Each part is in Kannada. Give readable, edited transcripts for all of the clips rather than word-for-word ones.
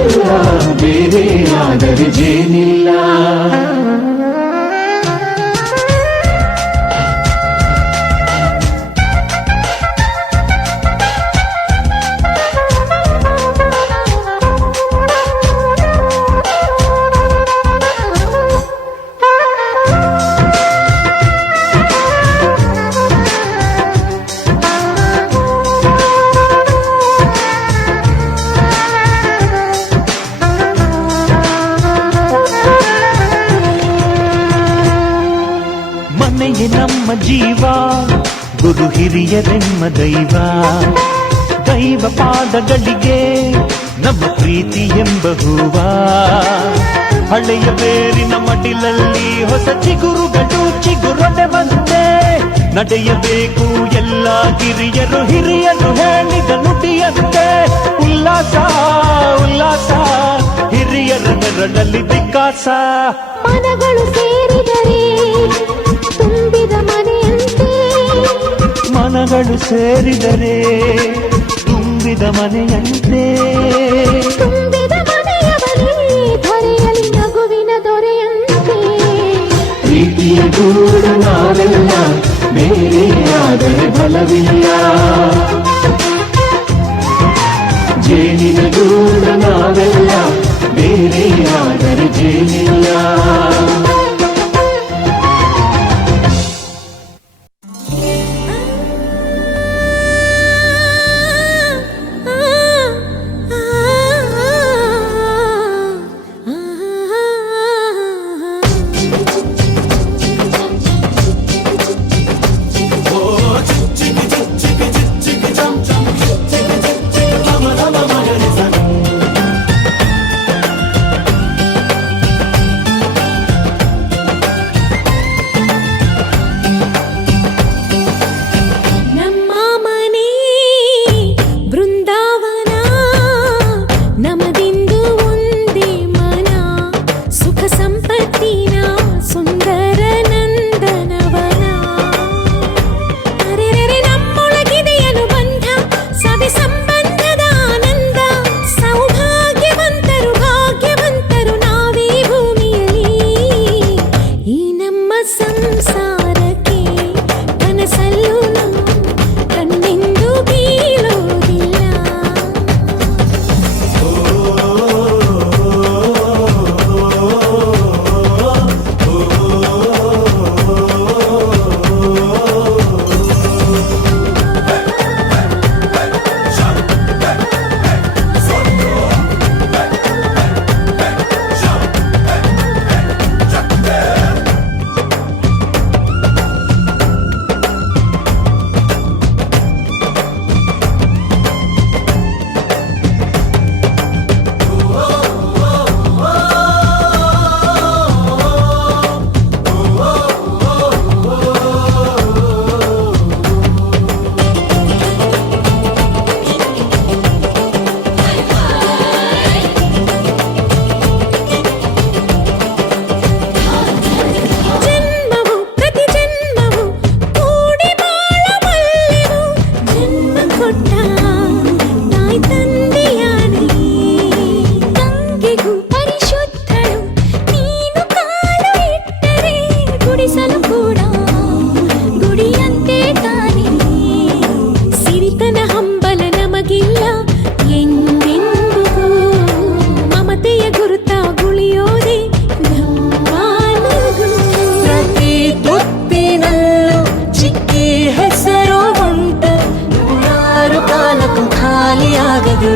ಬೆಲ್ಲ ಬೇರೆ ಆದರೆ ಜೇನಿಲ್ಲ. ಮನೆಯೇ ನಮ್ಮ ಜೀವ, ಗುರು ಹಿರಿಯರೆಮ್ಮ ದೈವ. ದೈವ ಪಾದಗಳಿಗೆ ನಮ್ಮ ಪ್ರೀತಿ ಎಂಬ ಹೂವ. ಹಳೆಯ ಬೇರಿನ ಮಡಿಲಲ್ಲಿ ಹೊಸ ಚಿಗುರುಗಳು ಚಿಗುರೊಡೆವಂತೆ ನಡೆಯಬೇಕು ಎಲ್ಲ ಹಿರಿಯರು ಹಿರಿಯರು ಹೇಳಿದ ನುಡಿಯಂತೆ. ಉಲ್ಲಾಸ ಉಲ್ಲಾಸ ಹಿರಿಯರ ನೆರಳಲ್ಲಿ ವಿಕಾಸ. ಮನಗಳು ಸೇರಿದರೆ ತುಂಬಿದ ಮನೆಯಂತೆ, ಮನಗಳು ಸೇರಿದರೆ ತುಂಬಿದ ಮನೆಯಂತೆ. ತುಂಬಿದ ಮನೆಯ ಬಳಿ ಧರೆಯಲ್ಲಿ ನಗುವಿನ ದೊರೆಯಂತೆ. ಪ್ರೀತಿಯ ಗೂಡು ನಾವೆಲ್ಲ ಬೇರೆ ಆದರೆ ಬಲವಿಲ್ಲ. ಜೇನಿನ ಗೂಡು ನಾವೆಲ್ಲ ಬೇರೆ ಆದರೆ ಜೇನಿಲ್ಲ.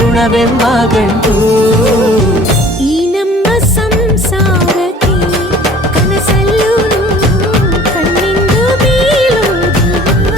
ಋಣವೆಂಬ ಗಂಟು. ಈ ನಮ್ಮ ಸಂಸಾರಕ್ಕೆ ಕನಸಲ್ಲೂ ಕಣ್ಣಿಂದು ಬೀಳುವುದಿಲ್ಲ.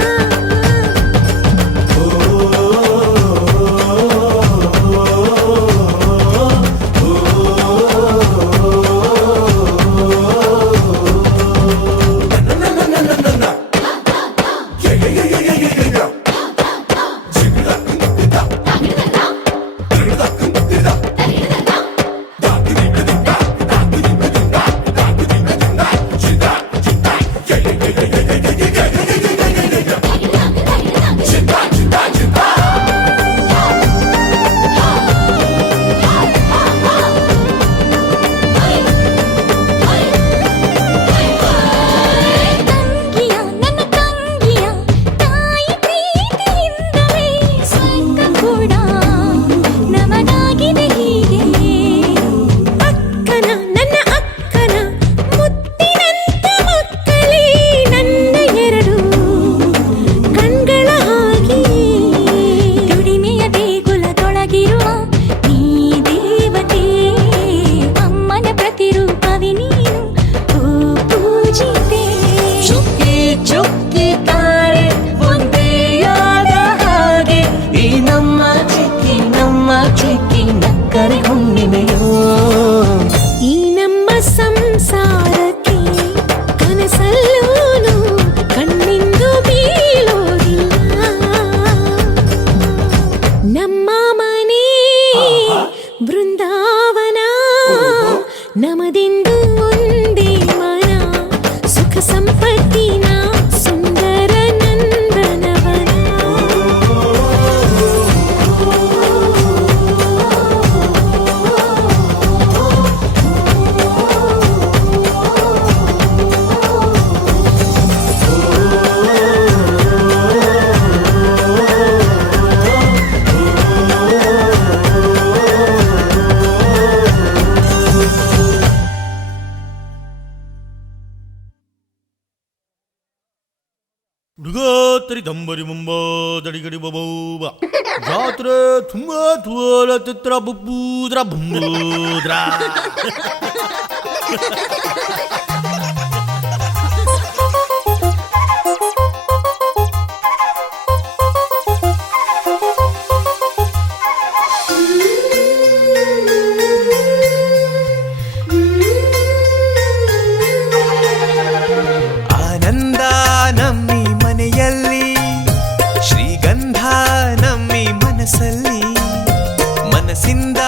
ಹುಣ್ಣಿಮೆಯೋ ಈ ನಮ್ಮ ಸಂಸಾರಕ್ಕೆ ಕನಸಲ್ಲೂನು ಕಣ್ಣಿಂದು ಬೀಳೋದಿಲ್ಲ. ನಮ್ಮ ಮನೆ ಬೃಂದಾವನ ನಮದಿಂದು ಒಂದೇ ಮನ ಸುಖ ಸಂಪತ್ತಿನ ಸುಂದರ ನಂದನವನ. ಮೃಗಾತರಿ ದಂಬರಿ ಮುಂಬ ದಡಿಗಡಿ ಬಬೌಬ ಜಾತ್ರೆ ತುಂಬ ತೋಲ ಚಿತ್ರ ಬುಬ್ಬೂದ್ರ ಬುಂಬೂದ್ರ. ಆನಂದ ನಮ್ಮಿ ಮನೆಯಲ್ಲಿ, ಶ್ರೀಗಂಧ ನಮ್ಮಿ ಮನಸ್ಸಲ್ಲಿ, ಮನಸ್ಸಿಂದ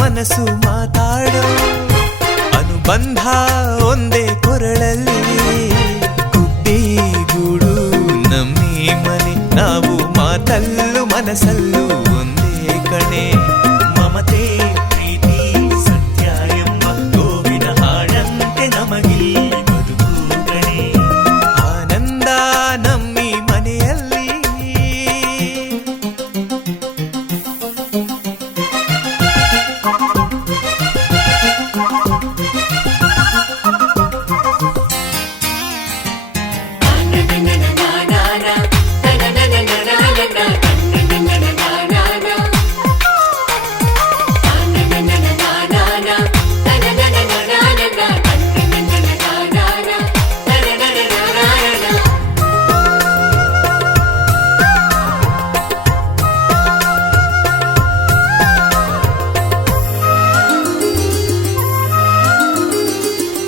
ಮನಸ್ಸು ಮಾತಾಡೋ ಅನುಬಂಧ ಒಂದೇ ಕೊರಳಲ್ಲಿ. ಗುಬ್ಬಿ ಗೂಡು ನಮ್ಮಿ ಮನೆ, ನಾವು ಮಾತಲ್ಲೂ ಮನಸ್ಸಲ್ಲೂ ಒಂದೇ ಕಣೆ. ಮಮತೆ ಪ್ರೀತಿ ಸತ್ಯ ಎಂಬ ಗೋವಿನ ಹಾಡಂತೆ ನಮಗಿಲ್ಲಿ ಬದುಕು ಕಣೆ. ಆನಂದ ನಮ್ಮಿ ಮನೆಯಲ್ಲಿ.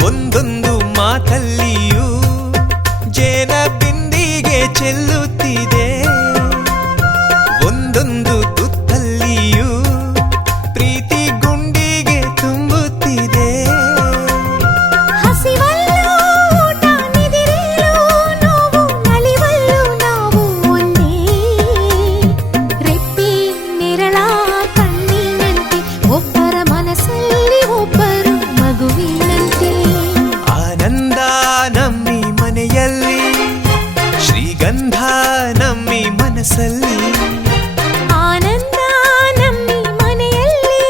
ಒಂದೊಂದು ಮಾತಲ್ಲಿಯೂ ಜೇನ ಬಿಂದಿಗೆ ಚೆಲ್ಲುತ್ತಿದೆ, ಒಂದೊಂದು ತುತ್ತಲ್ಲಿಯೂ ಪ್ರೀತಿ ಗುಂಡಿಗೆ ತುಂಬುತ್ತಿದೆ. ಹಸಿವಲ್ಲೂ ಊಟ ನಿದಿರಲ್ಲೂ ನೋವು ನಲಿವಲ್ಲೂ ನಾವು ಒಂದೇ. ರೆಪ್ಪೆ ನೆರಳ ಕಣ್ಣಿನಂತೆ ಒಬ್ಬರ ಮನಸ್ಸಲ್ಲಿ ಒಬ್ಬರು ಮಗುವಿನಂತೆ. ಆನಂದ ನಮ್ಮಿ ಮನೆಯಲ್ಲಿ, ಶ್ರೀಗಂಧ ನಮ್ಮಿ ಮನಸ್ಸಲ್ಲಿ. ಆನಂದ ನಮ್ಮಿ ಮನೆಯಲ್ಲಿ.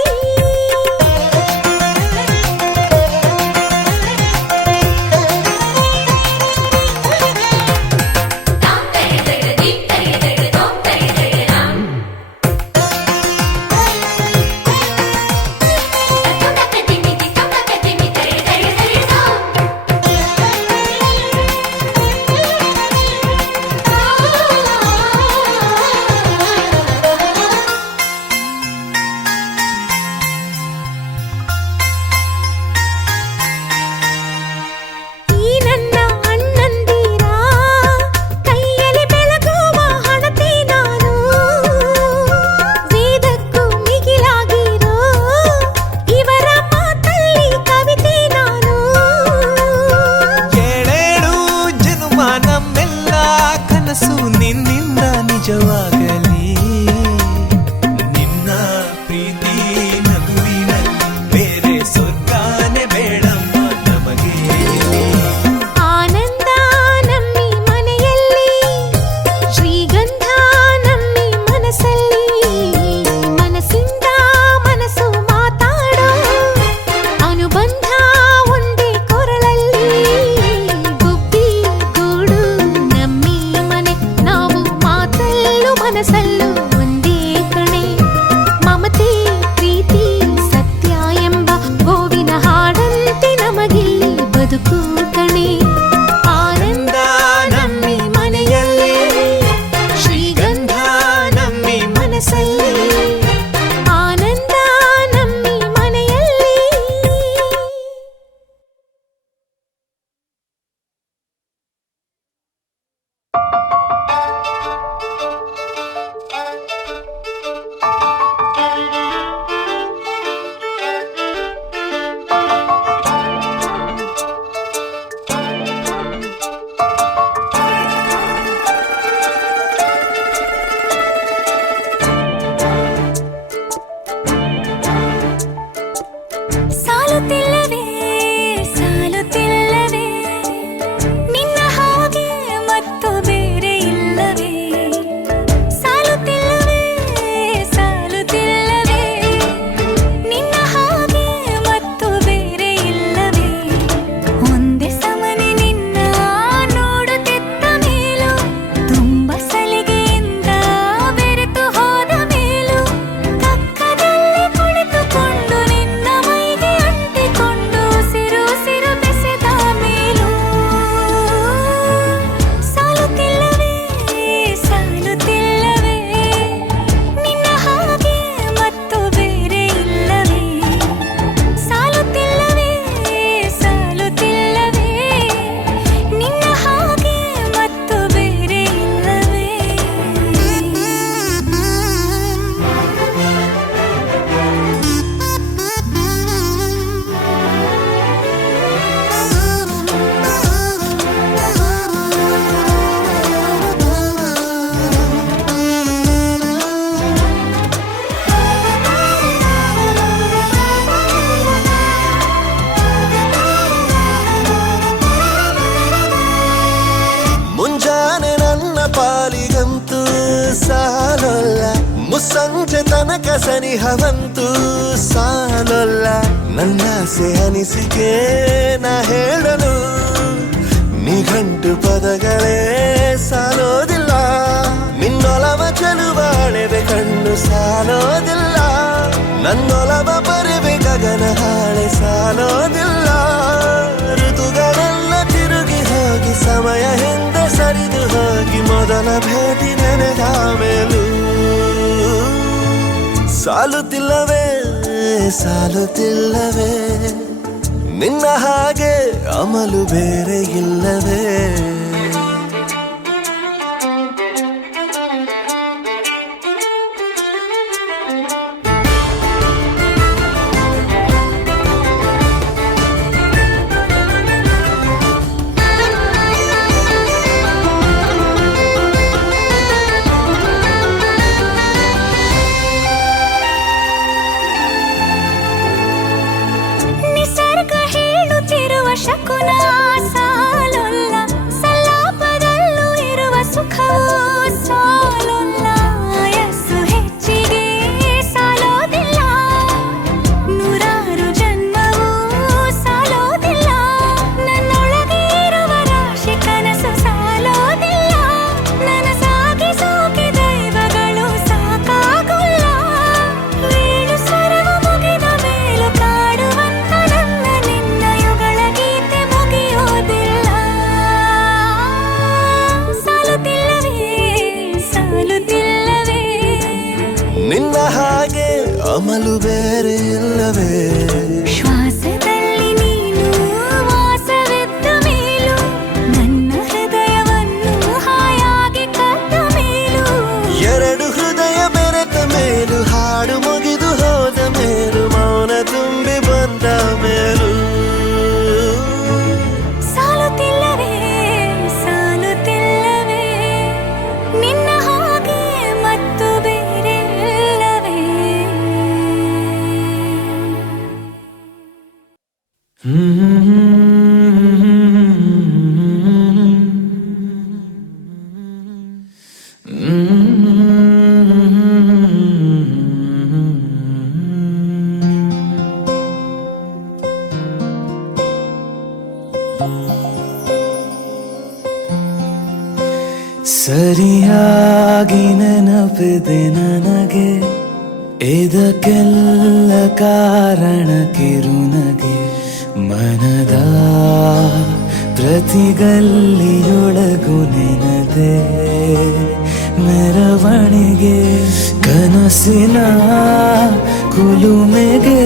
ಸನಿಹವಂತೂ ಸಾಲಲ್ಲ ನನ್ನಾಸೆ ಅನಿಸಿಕೆ ನಾ ಹೇಳಲು ನಿಘಂಟು ಪದಗಳೇ ಸಾಲೋದಿಲ್ಲ ನಿನ್ನೊಲವ ಚೆಲುವಾಳೆವೆ ಕಣ್ಣು ಸಾಲೋದಿಲ್ಲ ನನ್ನೊಲವ ಬರುವೆ ಗಗನ ಹಾಳೆ ಸಾಲೋದಿಲ್ಲ ಋತುಗಳೆಲ್ಲ ತಿರುಗಿ ಹೋಗಿ ಸಮಯ ಹಿಂದೆ ಸರಿದು ಹೋಗಿ ಮೊದಲ ಭೇಟಿ ನೆನೆದ ಮೇಲೂ ಸಾಲುತ್ತಿಲ್ಲವೇ ಸಾಲುತ್ತಿಲ್ಲವೇ ನಿನ್ನ ಹಾಗೆ ಅಮಲು ಬೇರೆ ಇಲ್ಲವೇ ಶಕುನ ಸಾಲೊಲ್ಲ ಸಲಾಪದಲ್ಲೂ ಇರುವ ಸುಖವೂ ಸಾಲೊಲ್ಲ ಯಸ್ಸು ಹೆಚ್ಚಿಗೆ ಸಾಲೋದಿಲ್ಲ ನೂರಾರು ಜನ್ಮವೂ ಸಾಲೋದಿಲ್ಲ ನನ್ನೊಳಗೆ ಇರುವ ರಾಶಿ ಕನಸು ಸಾಲೋದಿಲ್ಲ ನನ್ನ ಸಾಗಿಸೋಕೆ ದೈವಗಳು ಸಾಕಾಗುಲ್ಲ ವೀಳು ಸ್ವರವು ಮುಗಿದ ಮೇಲೂ ಕಾಡುವಂತ ನನ್ನ ನಿನ್ನ ಯುಗಳ ನಿನ್ನ ಹಾಗೆ ಅಮಲು ಬೇರೆ ಇಲ್ಲವೇ ಶ್ವಾಸದಲ್ಲಿ ನೀನು ವಾಸವಿದ್ದ ಮೇಲೂ ನನ್ನ ಹೃದಯವನ್ನು ಹಾಯಾಗಿ ಕದ್ದ ಮೇಲೂ ಎರಡು ಹೃದಯ ಬೆರೆತ ಮೇಲೂ ಹಾಡು ಮುಗಿದು ಹೋದ ಮೇಲೂ ಮೌನ ತುಂಬಿ ಬಂದ ಮೇಲೂ ಸಾಲುತ್ತಿಲ್ಲವೇ ಸಾಲುತ್ತಿಲ್ಲವೇ ನಿನ್ನ ಹಾಗೆ ಮತ್ತು ಬೇರೆ ಇಲ್ಲವೇ ಸರಿಯಾಗಿ ನೆನಪಿದೆ ನನಗೆ ಇದಕ್ಕೆಲ್ಲ ಕಾರಣ ಕಿರುನಗೆ ಮನದ ಪ್ರತಿಗಲ್ಲಿಯೊಳಗು ನೆನದೆ ಮೆರವಣಿಗೆ ಕನಸಿನ ಕುಲುಮೆಗೆ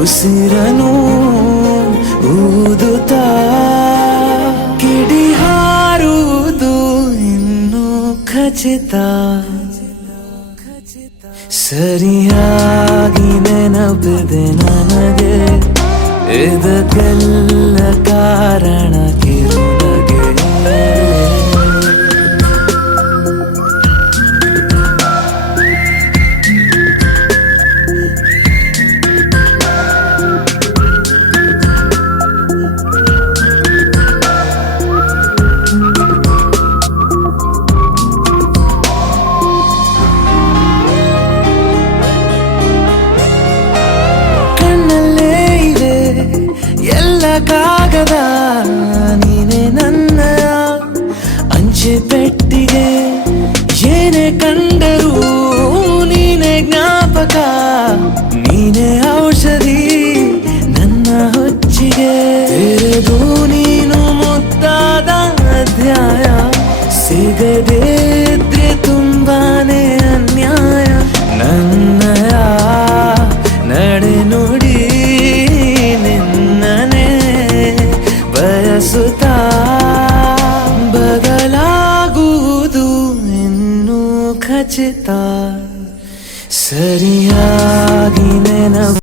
ಉಸಿರನು ಊದುತ್ತಾ ಕಿಡಿ ಹಾರುವುದು ಇನ್ನು ಖಚಿತ ಸರಿಯಾಗಿ ನೆನಪಿದೆ ನನಗೆ ಇದಕ್ಕೆಲ್ಲ ಕಾರಣ ಕಿರುನಗೆ ಕಾಗದ ನೀನೆ ನನ್ನ ಅಂಚೆ ಪೆಟ್ಟಿಗೆ ಏನೇ ಕಂಡರೂ ನೀನೆ ಜ್ಞಾಪಕ ನೀನೆ ಔಷಧಿ ನನ್ನ ಹೊಚ್ಚಿಗೆ ತೆರೆದು ನೀನು ಮುದ್ದಾದ ಅಧ್ಯಾಯ ಸಿಗದೇ ಇದ್ರೆ ತುಂಬಾನೇ ಅನ್ಯಾಯ ನನ್ನಯ ನಡೆ ನುಡಿ ಬಯಸುತ್ತಾ ಬದಲಾಗುವುದು ಇನ್ನು ಖಚಿತ ಸರಿಯಾಗಿ ನೆನಪು